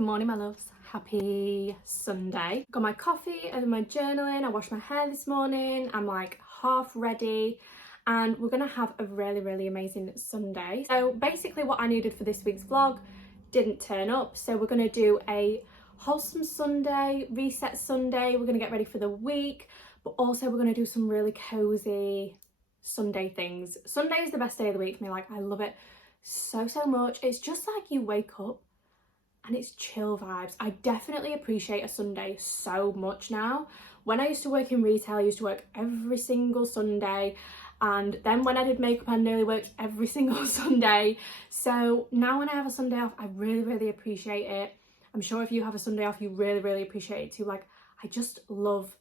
Good morning, my loves. Happy Sunday. Got my coffee over my journaling. I washed my hair this morning. I'm like half ready and we're gonna have a really amazing Sunday. So basically what I needed for this week's vlog didn't turn up, so we're gonna do a wholesome Sunday, reset Sunday. We're gonna get ready for the week, but also we're gonna do some really cozy Sunday things. Sunday is the best day of the week for me. Like, I love it so much. It's just like you wake up and it's chill vibes. I definitely appreciate a Sunday so much now. When I used to work in retail, I used to work every single Sunday, and then when I did makeup I nearly worked every single Sunday. So now when I have a Sunday off, I really appreciate it. I'm sure if you have a Sunday off, you really appreciate it too. Like, I just love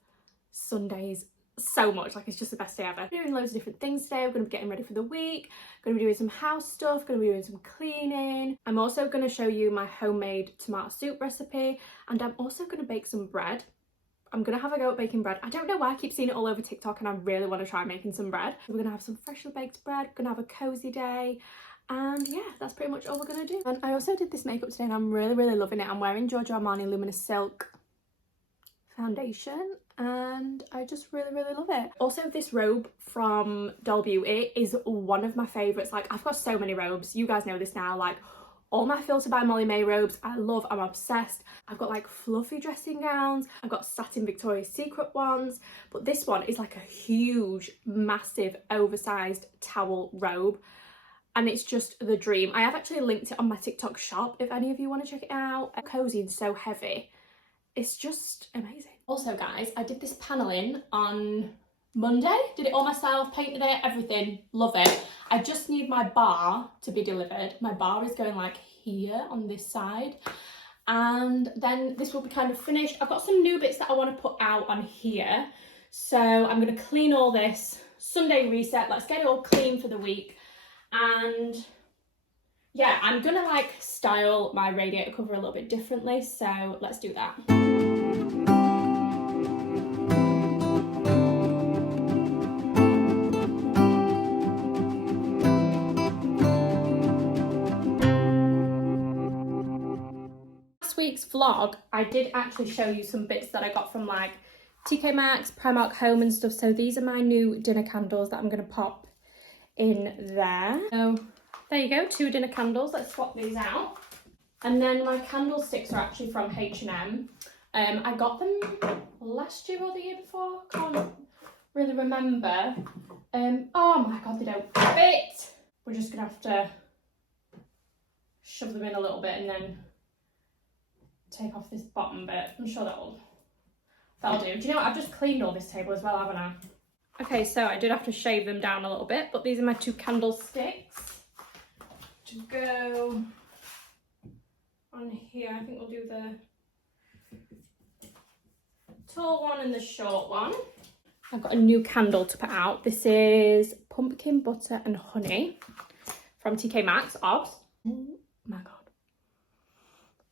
Sundays so much. Like, it's just the best day ever. We're doing loads of different things today. We're going to be getting ready for the week, going to be doing some house stuff, going to be doing some cleaning. I'm also going to show you my homemade tomato soup recipe, and I'm also going to bake some bread. I'm going to have a go at baking bread. I don't know why I keep seeing it all over TikTok, and I really want to try making some bread. We're going to have some freshly baked bread, we're going to have a cozy day, and yeah, that's pretty much all we're going to do. And I also did this makeup today and I'm really loving it. I'm wearing Giorgio Armani Luminous Silk foundation and I just really love it. Also, this robe from Doll Beauty is one of my favorites. Like, I've got so many robes, you guys know this now. Like, all my Filter by Molly May robes I love, I'm obsessed. I've got like fluffy dressing gowns, I've got satin Victoria's Secret ones, but this one is like a huge massive oversized towel robe and it's just the dream. I have actually linked it on my TikTok shop if any of you want to check it out. Cozy and so heavy, it's just amazing. Also guys, I did this paneling on Monday, did it all myself, painted it, everything, love it. I just need my bar to be delivered. My bar is going like here on this side, and then this will be kind of finished. I've got some new bits that I want to put out on here, so I'm going to clean all this. Sunday reset, let's get it all clean for the week. And yeah, I'm gonna like style my radiator cover a little bit differently, so let's do that. Week's vlog, I did actually show you some bits that I got from like TK Maxx, Primark Home and stuff. So these are my new dinner candles that I'm going to pop in there. So there you go, 2 dinner candles. Let's swap these out. And then my candlesticks are actually from H&M. I got them last year or the year before, can't really remember. Oh my god, they don't fit. We're just gonna have to shove them in a little bit and then take off this bottom bit. I'm sure that'll do. Do you know what? I've just cleaned all this table as well, haven't I? Okay, so I did have to shave them down a little bit, but these are my 2 candlesticks to go on here. I think we'll do the tall one and the short one. I've got a new candle to put out. This is pumpkin butter and honey from TK Maxx. Oh my god.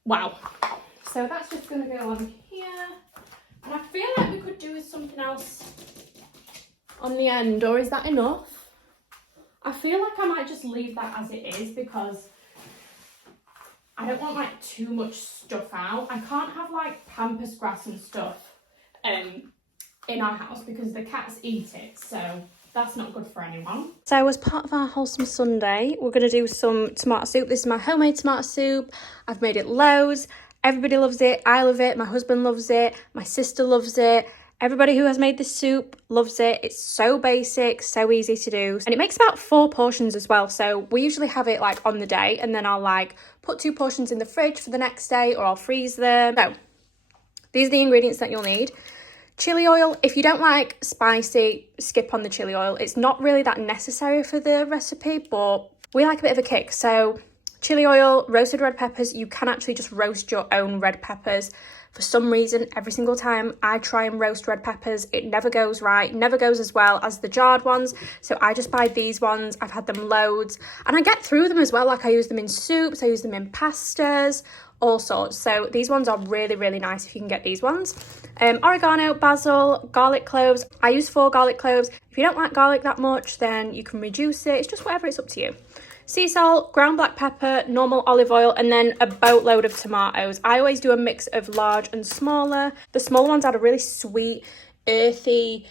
Wow. So that's just going to go on here, and I feel like we could do with something else on the end, or is that enough? I feel like I might just leave that as it is because I don't want like too much stuff out. I can't have like pampas grass and stuff in our house because the cats eat it, so that's not good for anyone. So as part of our wholesome Sunday, we're going to do some tomato soup. This is my homemade tomato soup. I've made it loads. Everybody loves it. I love it. My husband loves it. My sister loves it. Everybody who has made this soup loves it. It's so basic, so easy to do. And it makes about 4 portions as well. So we usually have it like on the day, and then I'll like put 2 portions in the fridge for the next day, or I'll freeze them. So these are the ingredients that you'll need. Chili oil. If you don't like spicy, skip on the chili oil. It's not really that necessary for the recipe, but we like a bit of a kick. So chili oil, roasted red peppers. You can actually just roast your own red peppers. For some reason, every single time I try and roast red peppers, it never goes right, never goes as well as the jarred ones. So I just buy these ones. I've had them loads and I get through them as well. Like, I use them in soups, I use them in pastas, all sorts. So these ones are really, really nice if you can get these ones. Oregano, basil, garlic cloves. I use 4 garlic cloves. If you don't like garlic that much, then you can reduce it. It's just whatever, it's up to you. Sea salt, ground black pepper, normal olive oil, and then a boatload of tomatoes. I always do a mix of large and smaller. The smaller ones add a really sweet, earthy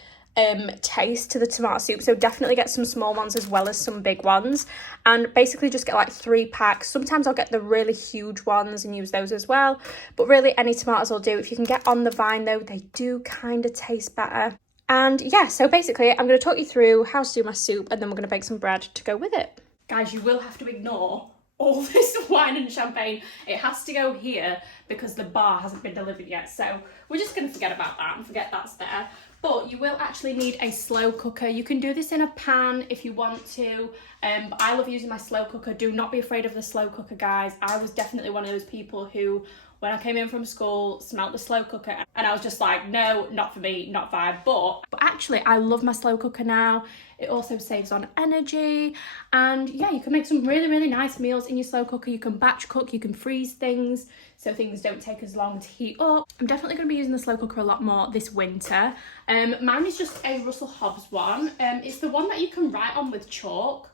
taste to the tomato soup, so definitely get some small ones as well as some big ones, and basically just get like 3 packs. Sometimes I'll get the really huge ones and use those as well, but really any tomatoes will do. If you can get on the vine though, they do kind of taste better. And yeah, so basically I'm going to talk you through how to do my soup, and then we're going to bake some bread to go with it. Guys, you will have to ignore all this wine and champagne. It has to go here because the bar hasn't been delivered yet, so we're just going to forget about that and forget that's there. But you will actually need a slow cooker. You can do this in a pan if you want to, but I love using my slow cooker. Do not be afraid of the slow cooker, guys. I was definitely one of those people who, when I came in from school, smelt the slow cooker and I was just like, no, not for me, not vibe. But actually I love my slow cooker now. It also saves on energy, and yeah, you can make some really, really nice meals in your slow cooker. You can batch cook, you can freeze things so things don't take as long to heat up. I'm definitely going to be using the slow cooker a lot more this winter. Mine is just a Russell Hobbs one. It's the one that you can write on with chalk.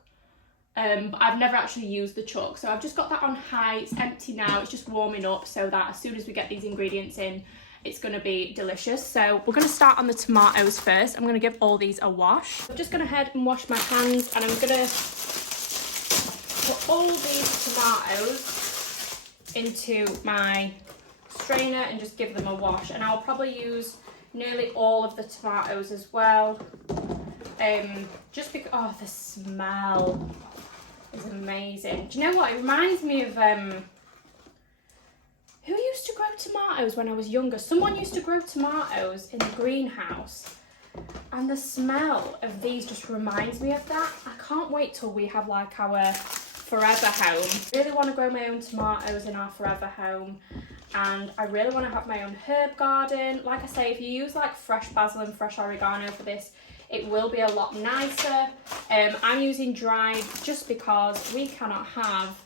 But I've never actually used the chalk, so I've just got that on high. It's empty now, it's just warming up so that as soon as we get these ingredients in, it's going to be delicious. So we're going to start on the tomatoes first. I'm going to give all these a wash. I'm just going to head and wash my hands, and I'm going to put all these tomatoes into my strainer and just give them a wash, and I'll probably use nearly all of the tomatoes as well, just because, oh, the smell is amazing. Do you know what, it reminds me of who used to grow tomatoes when I was younger? Someone used to grow tomatoes in the greenhouse, and the smell of these just reminds me of that. I can't wait till we have like our forever home. I really want to grow my own tomatoes in our forever home, and I really want to have my own herb garden. Like I say, if you use like fresh basil and fresh oregano for this, it will be a lot nicer. I'm using dried just because we cannot have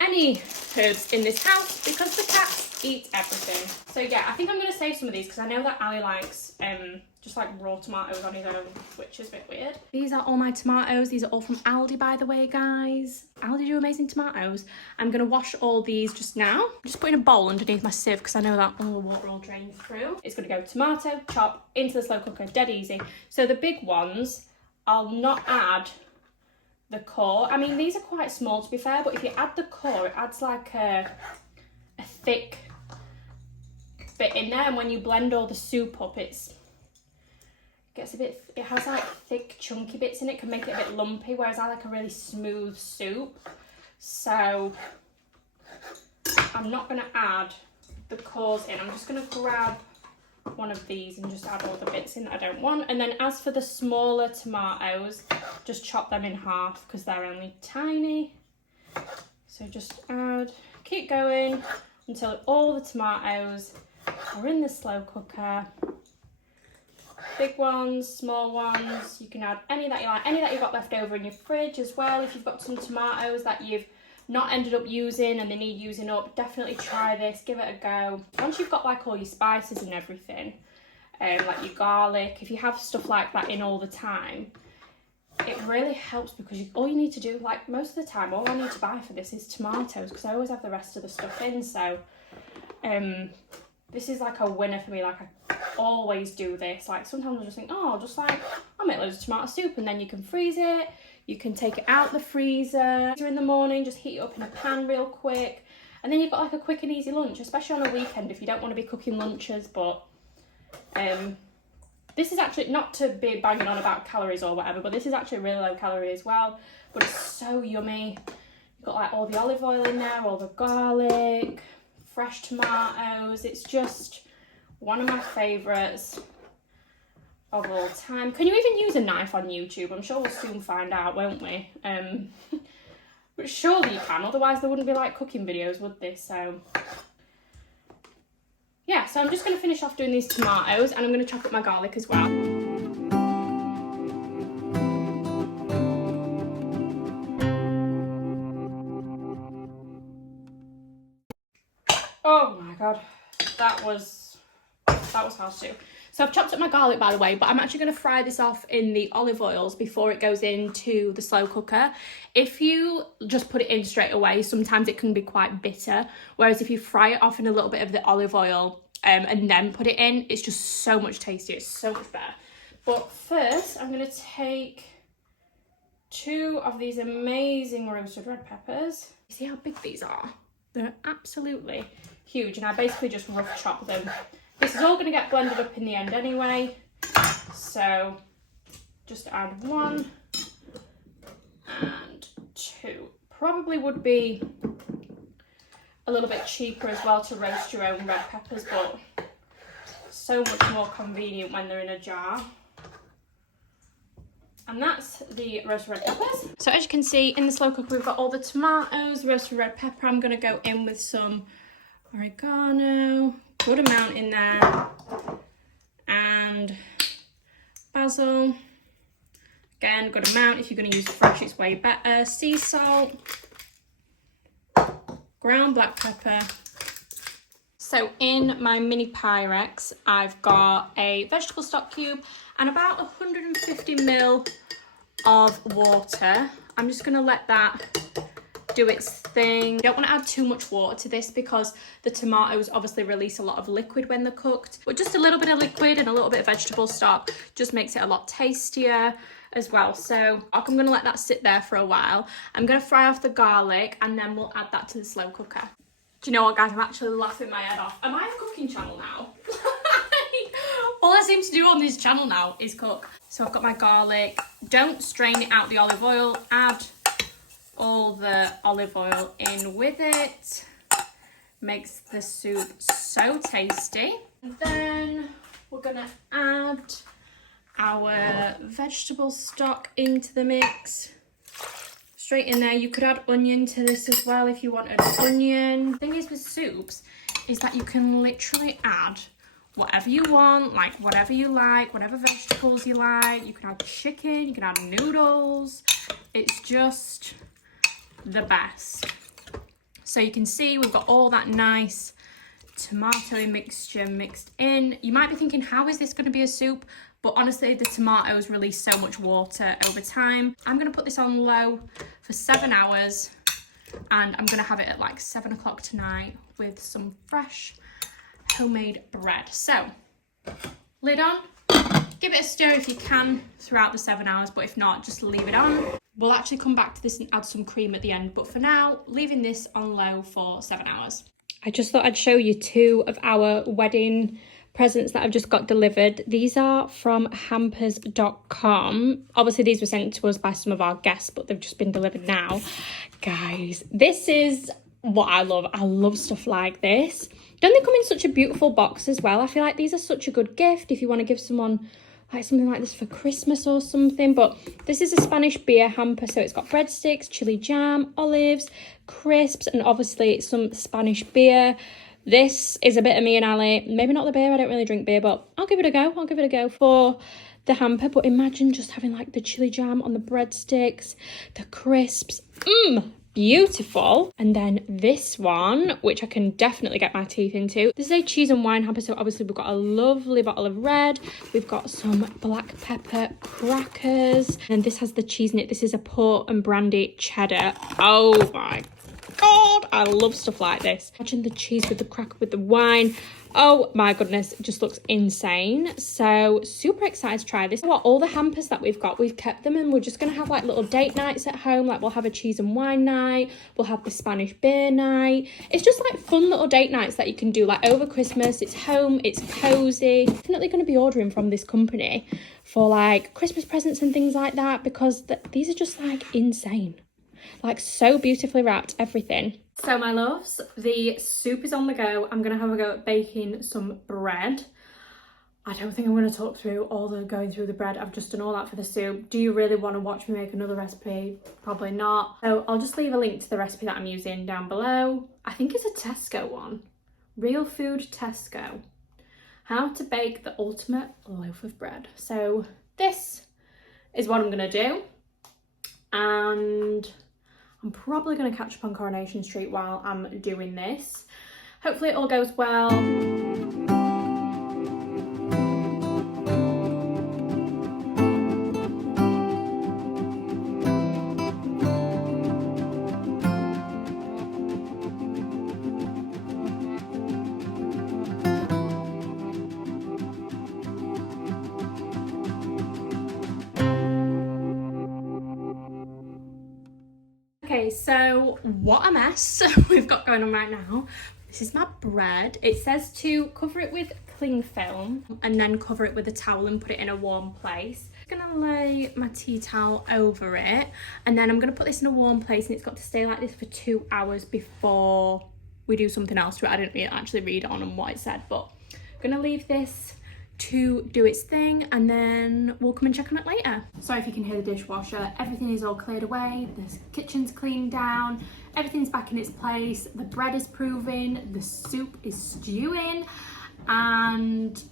any herbs in this house because the cats eat everything. So yeah, I think I'm going to save some of these because I know that Ali likes just like raw tomatoes on his own, which is a bit weird. These are all my tomatoes. These are all from Aldi, by the way, guys. Aldi do amazing tomatoes. I'm going to wash all these just now. I'm just putting a bowl underneath my sieve because I know that all the water will drain through. It's going to go tomato, chop, into the slow cooker, dead easy. So the big ones, I'll not add the core. I mean, these are quite small to be fair, but if you add the core, it adds like a thick bit in there, and when you blend all the soup up, it gets a bit, it has like thick chunky bits in it, can make it a bit lumpy, whereas I like a really smooth soup. So I'm not going to add the cores in. I'm just going to grab one of these and just add all the bits in that I don't want. And then as for the smaller tomatoes, just chop them in half because they're only tiny. So just add, keep going until all the tomatoes are in the slow cooker. Big ones, small ones, you can add any that you like, any that you've got left over in your fridge as well. If you've got some tomatoes that you've not ended up using and they need using up, definitely try this, give it a go. Once you've got like all your spices and everything, like your garlic, if you have stuff like that in all the time, it really helps because all you need to do, like most of the time, all I need to buy for this is tomatoes because I always have the rest of the stuff in. So this is like a winner for me. Like I always do this. Like sometimes I just think, oh, just like I'll make loads of tomato soup, and then you can freeze it. You can take it out the freezer in the morning, just heat it up in a pan real quick, and then you've got like a quick and easy lunch, especially on a weekend if you don't want to be cooking lunches. But this is actually, not to be banging on about calories or whatever, but this is actually really low calorie as well, but it's so yummy. You've got like all the olive oil in there, all the garlic, fresh tomatoes. It's just one of my favourites of all time. Can you even use a knife on YouTube? I'm sure we'll soon find out, won't we? But surely you can, otherwise there wouldn't be like cooking videos, would they? So yeah, so I'm just going to finish off doing these tomatoes, and I'm going to chop up my garlic as well. god, that was hard to do. So I've chopped up my garlic, by the way, but I'm actually going to fry this off in the olive oils before it goes into the slow cooker. If you just put it in straight away, sometimes it can be quite bitter, whereas if you fry it off in a little bit of the olive oil and then put it in, it's just so much tastier, it's so much better. But first, I'm going to take 2 of these amazing roasted red peppers. You see how big these are? They're absolutely huge, and I basically just rough chop them. This is all going to get blended up in the end anyway, so just add 1 and 2. Probably would be a little bit cheaper as well to roast your own red peppers, but so much more convenient when they're in a jar. And that's the roasted red peppers. So as you can see, in the slow cooker we've got all the tomatoes, roasted red pepper. I'm going to go in with some oregano, good amount in there, and basil, again good amount. If you're going to use fresh, it's way better. Sea salt, ground black pepper. So in my mini Pyrex, I've got a vegetable stock cube and about 150 ml of water. I'm just going to let that do its thing. You don't want to add too much water to this because the tomatoes obviously release a lot of liquid when they're cooked, but just a little bit of liquid and a little bit of vegetable stock just makes it a lot tastier as well. So I'm going to let that sit there for a while. I'm going to fry off the garlic and then we'll add that to the slow cooker. Do you know what, guys? I'm actually laughing my head off. Am I a cooking channel now? All I seem to do on this channel now is cook. So I've got my garlic. Don't strain it out the olive oil. Add all the olive oil in with it. Makes the soup so tasty. And then we're gonna add our vegetable stock into the mix. Straight in there. You could add onion to this as well if you wanted onion. The thing is with soups is that you can literally add whatever you want, like whatever you like, whatever vegetables you like. You can add chicken, you can add noodles. It's just the best. So you can see we've got all that nice tomato mixture mixed in. You might be thinking, how is this going to be a soup? But honestly, the tomatoes release so much water over time. I'm going to put this on low for 7 hours and I'm going to have it at like 7 o'clock tonight with some fresh homemade bread. So lid on, give it a stir if you can throughout the 7 hours, but if not, just leave it on. We'll actually come back to this and add some cream at the end, but for now, leaving this on low for 7 hours. I just thought I'd show you 2 of our wedding presents that I've just got delivered. These are from hampers.com. Obviously, these were sent to us by some of our guests, but they've just been delivered now. Guys, this is what I love. I love stuff like this. Don't they come in such a beautiful box as well? I feel like these are such a good gift if you want to give someone like something like this for Christmas or something. But this is a Spanish beer hamper, so it's got breadsticks, chili jam, olives, crisps, and obviously some Spanish beer. This is a bit of me and Ali. Maybe not the beer, I don't really drink beer, but I'll give it a go. I'll give it a go for the hamper. But imagine just having like the chili jam on the breadsticks, the crisps. Beautiful. And then this one, which I can definitely get my teeth into. This is a cheese and wine hamper, so obviously we've got a lovely bottle of red. We've got some black pepper crackers, and this has the cheese in it. This is a port and brandy cheddar. Oh my God, I love stuff like this. Imagine the cheese with the cracker with the wine. Oh my goodness, it just looks insane. So super excited to try this. What, all the hampers that we've got, we've kept them, and we're just gonna have like little date nights at home. Like we'll have a cheese and wine night, we'll have the Spanish beer night. It's just like fun little date nights that you can do like over Christmas. It's home, it's cozy. Definitely gonna be ordering from this company for like Christmas presents and things like that, because these are just like insane. Like so beautifully wrapped, everything. So my loves, the soup is on the go. I'm going to have a go at baking some bread. I don't think I'm going to talk through all the going through the bread. I've just done all that for the soup. Do you really want to watch me make another recipe? Probably not. So I'll just leave a link to the recipe that I'm using down below. I think it's a Tesco one. Real Food Tesco. How to bake the ultimate loaf of bread. So this is what I'm going to do. And I'm probably going to catch up on Coronation Street while I'm doing this. hopefully it all goes well. Okay, so what a mess we've got going on right now. This is my bread. It says to cover it with cling film and then cover it with a towel and put it in a warm place. I'm gonna lay my tea towel over it and then I'm gonna put this in a warm place, and it's got to stay like this for 2 hours before we do something else to it. I didn't actually read on what it said, but I'm gonna leave this to do its thing and then we'll come and check on it later. Sorry if you can hear the dishwasher. Everything is all cleared away, the kitchen's cleaned down, everything's back in its place, the bread is proving, the soup is stewing, and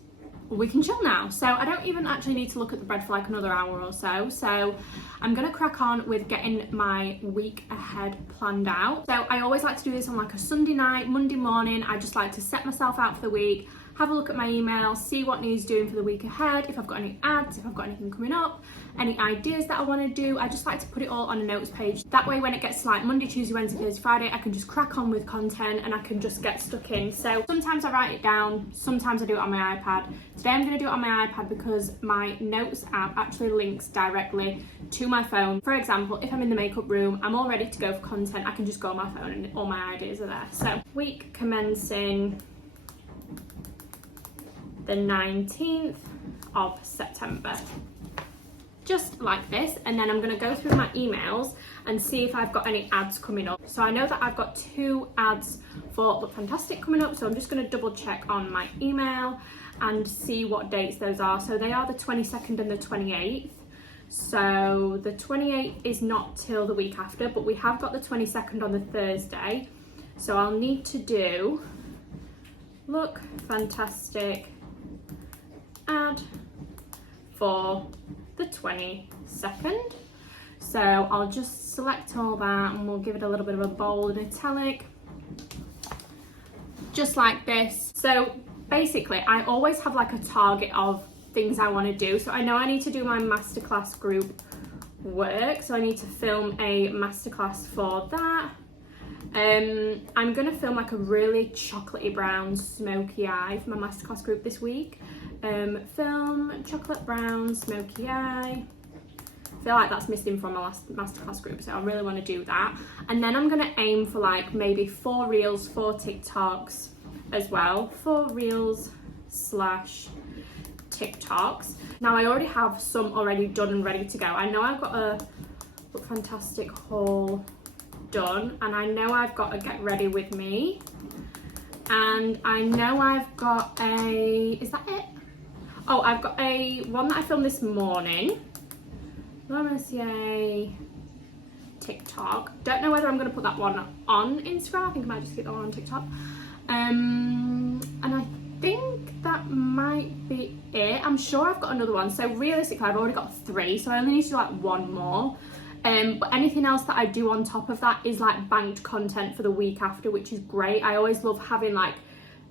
we can chill now. So I don't even actually need to look at the bread for like another hour or so. So I'm gonna crack on with getting my week ahead planned out. So I always like to do this on like a Sunday night, Monday morning. I just like to set myself out for the week, have a look at my email, see what needs doing for the week ahead, if I've got any ads, if I've got anything coming up, any ideas that I want to do. I just like to put it all on a notes page. That way when it gets to like Monday, Tuesday, Wednesday, Thursday, Friday, I can just crack on with content and I can just get stuck in. So sometimes I write it down, sometimes I do it on my iPad. Today I'm going to do it on my iPad because my notes app actually links directly to my phone. For example, if I'm in the makeup room, I'm all ready to go for content, I can just go on my phone and all my ideas are there. So week commencing the 19th of September. Just like this, and then I'm going to go through my emails and see if I've got any ads coming up. So I know that I've got 2 ads for Look Fantastic coming up, so I'm just going to double check on my email and see what dates those are. So they are the 22nd and the 28th. So the 28th is not till the week after, but we have got the 22nd on the Thursday. So I'll need to do Look Fantastic ad for the 22nd. So I'll just select all that and we'll give it a little bit of a bold and italic, just like this. So basically I always have like a target of things I want to do. So I know I need to do my masterclass group work, so I need to film a masterclass for that. I'm gonna film like a really chocolatey brown smoky eye for my masterclass group this week. Film chocolate brown smoky eye. I feel like that's missing from my last masterclass group, so I really want to do that. And then I'm gonna aim for like maybe 4 reels, 4 TikToks as well. 4 reels / TikToks. Now I already have some already done and ready to go. I know I've got a Look Fantastic haul done, and I know I've got a Get Ready With Me, and I know I've got a, is that it? Oh, I've got a one that I filmed this morning, LYCHEE TikTok. Don't know whether I'm going to put that one on Instagram. I think I might just get that one on TikTok. And I think that might be it. I'm sure I've got another one. So realistically, I've already got 3, so I only need to do like 1 more. But anything else that I do on top of that is like banked content for the week after, which is great. I always love having like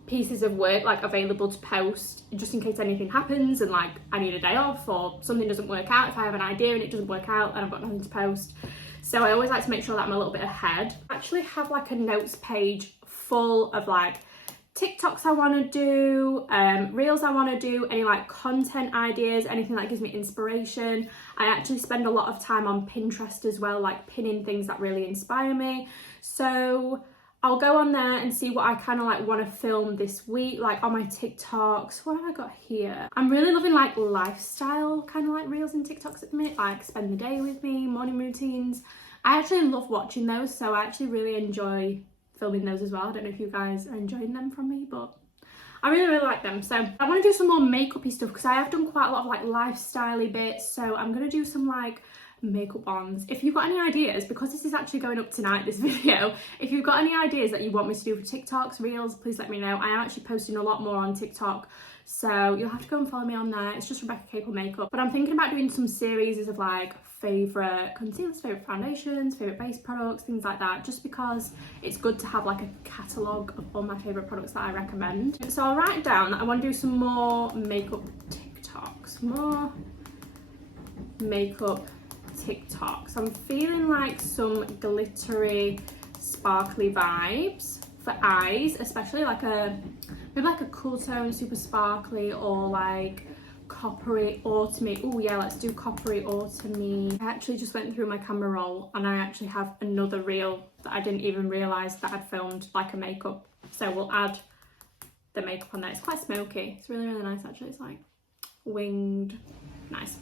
pieces of work like available to post just in case anything happens and like I need a day off or something doesn't work out. If I have an idea and it doesn't work out, then I've got nothing to post. So I always like to make sure that I'm a little bit ahead. I actually have like a notes page full of like TikToks I want to do, reels I want to do, any like content ideas, anything that gives me inspiration. I actually spend a lot of time on Pinterest as well, like pinning things that really inspire me. So I'll go on there and see what I kind of like want to film this week, like on my TikToks. What have I got here? I'm really loving like lifestyle kind of like reels and TikToks at the minute, like spend the day with me, morning routines. I actually love watching those, so I actually really enjoy filming those as well. I don't know if you guys are enjoying them from me, but I really like them. So I want to do some more makeup-y stuff because I have done quite a lot of like lifestyle-y bits, so I'm going to do some like makeup ons. If you've got any ideas, because this is actually going up tonight, this video, if you've got any ideas that you want me to do for TikToks, reels, please let me know. I am actually posting a lot more on TikTok, so you'll have to go and follow me on there. It's just Rebecca Capel Makeup. But I'm thinking about doing some series of like favourite concealers, favourite foundations, favourite base products, things like that, just because it's good to have like a catalogue of all my favourite products that I recommend. So I'll write down that I want to do some more makeup TikToks, more makeup TikToks. I'm feeling like some glittery, sparkly vibes for eyes, especially like maybe like a cool tone, super sparkly, or like coppery autumny. Oh yeah, let's do coppery autumny. I actually just went through my camera roll and I actually have another reel that I didn't even realise that I'd filmed like a makeup, so we'll add the makeup on there. It's quite smoky, it's really nice actually. It's like winged, nice.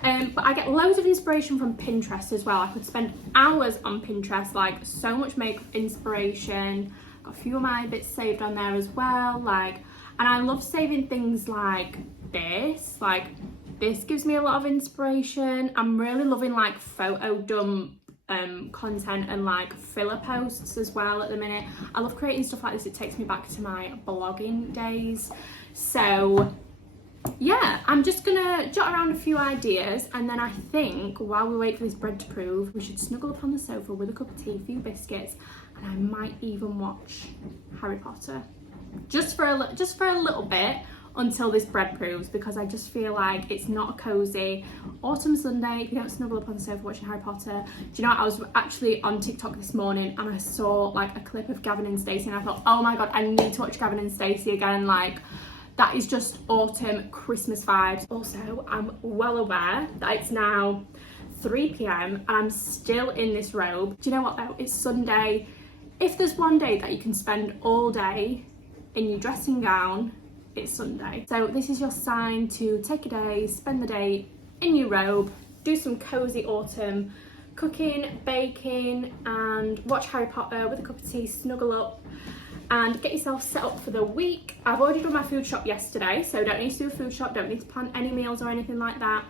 But I get loads of inspiration from Pinterest as well. I could spend hours on Pinterest, like so much makeup inspiration. Got a few of my bits saved on there as well, like, and I love saving things like this. Like this gives me a lot of inspiration. I'm really loving like photo dump content and like filler posts as well at the minute. I love creating stuff like this. It takes me back to my blogging days. So yeah, I'm just gonna jot around a few ideas, and then I think while we wait for this bread to prove, we should snuggle up on the sofa with a cup of tea, a few biscuits, and I might even watch Harry Potter just for a little bit until this bread proves, because I just feel like it's not a cozy autumn Sunday if you don't snuggle up on the sofa watching Harry Potter. Do you know what? I was actually on TikTok this morning and I saw like a clip of Gavin and Stacey, and I thought, oh my god, I need to watch Gavin and Stacey again. Like, that is just autumn Christmas vibes. Also, I'm well aware that it's now 3 p.m. and I'm still in this robe. Do you know what though? It's Sunday. If there's one day that you can spend all day in your dressing gown, it's Sunday. So this is your sign to take a day, spend the day in your robe, do some cozy autumn cooking, baking, and watch Harry Potter with a cup of tea, snuggle up, and get yourself set up for the week. I've already done my food shop yesterday, so don't need to do a food shop, don't need to plan any meals or anything like that.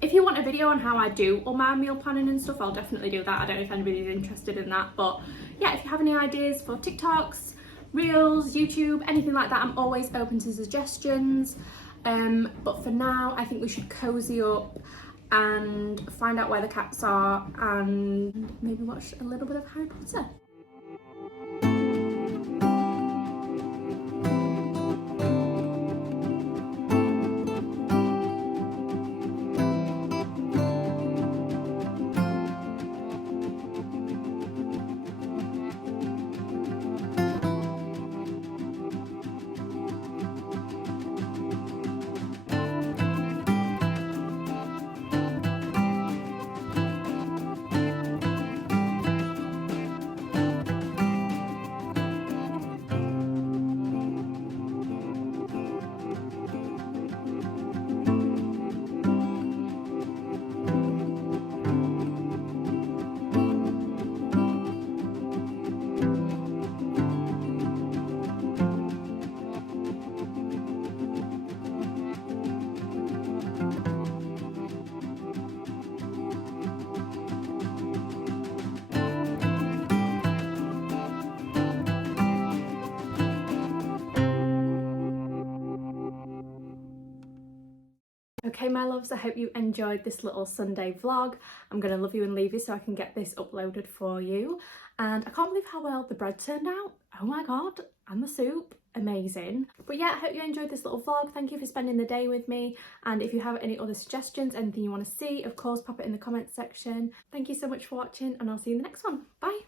If you want a video on how I do all my meal planning and stuff, I'll definitely do that. I don't know if anybody's interested in that, but yeah, if you have any ideas for TikToks, Reels, YouTube, anything like that, I'm always open to suggestions. But for now, I think we should cozy up and find out where the cats are and maybe watch a little bit of Harry Potter. Okay, my loves, I hope you enjoyed this little Sunday vlog. I'm gonna love you and leave you so I can get this uploaded for you. And I can't believe how well the bread turned out. Oh my god, and the soup, amazing. But yeah, I hope you enjoyed this little vlog. Thank you for spending the day with me. And if you have any other suggestions, anything you want to see, of course, pop it in the comments section. Thank you so much for watching, and I'll see you in the next one. Bye.